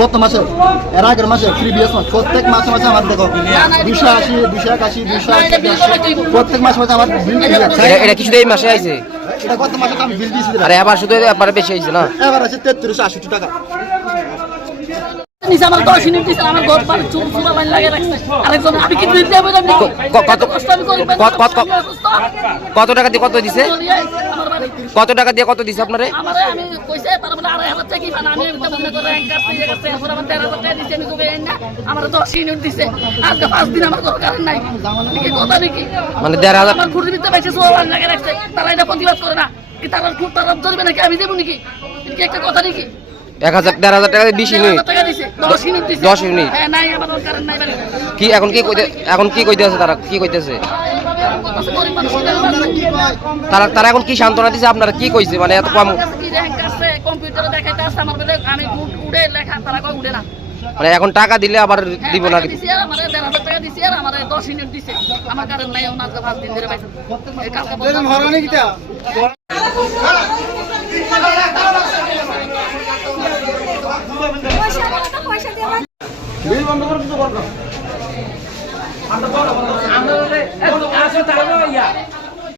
গত মাসে এর আগের মাসে প্রিভিয়াস মাস প্রত্যেক মাসে মাসে আমার দেখো 280 281 280 প্রত্যেক মাসে মাসে আমার বিল এটা কি শুধু এই মাসে আইছে? এটা গত মাসে আমি বিল দিয়েছি। আরে এবার শুধু এবার বেশি আইছে না? এবার আছে 3380 টাকা। নিচে আমার 10 ইউনিট দিছে, আমার ঘর বাড়ি চুল চুলা লাইন লাগিয়ে রাখছে। আরেকজন আমি কি দিতে হবে না? কত টাকা দিয়ে কত দিছে? কত টাকা দিয়ে কত দিছে আপনারে? আমারে আমি কইছে তার বলে 2500 টাকা কি বানা আমি এটা মনে করে এক কাজ দিয়ে গেছে এখন আমার 13000 টাকা দিছে আমি তোকে না আমার 10 ইউনিট দিছে আজকে 5 দিন আমার ঘর কারেন্ট নাই। কি কথা নাকি? মানে 13000 আমার খুঁড়ি দিতে পাইছে সব লাইন লাগিয়ে রাখছে, তারা এটা প্রতিবাদ করে না কি তারা খুব তারা ধরবে নাকি আমি দেব নাকি? কি একটা কথা নাকি? 1,000 টাকা দিয়ে 20 ইউনিট 10 ইউনিট দিছে 10 ইউনিট। হ্যাঁ নাই আমার কারেন্ট নাই কি এখন কি কইতেছে তারা? কি কইতেছে তারা এখন কি সান্ত্বনা দিছে আপনারা? কি কইছে মানে এত কম? কম্পিউটারে দেখাইতে আসছে আমার বলে আমি উড়ে লেখা তারা কই উড়ে না। মানে এখন টাকা দিলে আবার দিব না? দিছি আর আমারে 1,500 টাকা দিছি আর আমারে 10 ইউনিট দিছে। আমার কারেন্ট নাই ওনা আজকে 5 দিন ধরে পাইছে। এই কালকে বললাম হরানি কিটা পয়সা দিয়ে বিল বন্ধ করে দিতে পারবো। আমরা আসো তাহলে ইয়া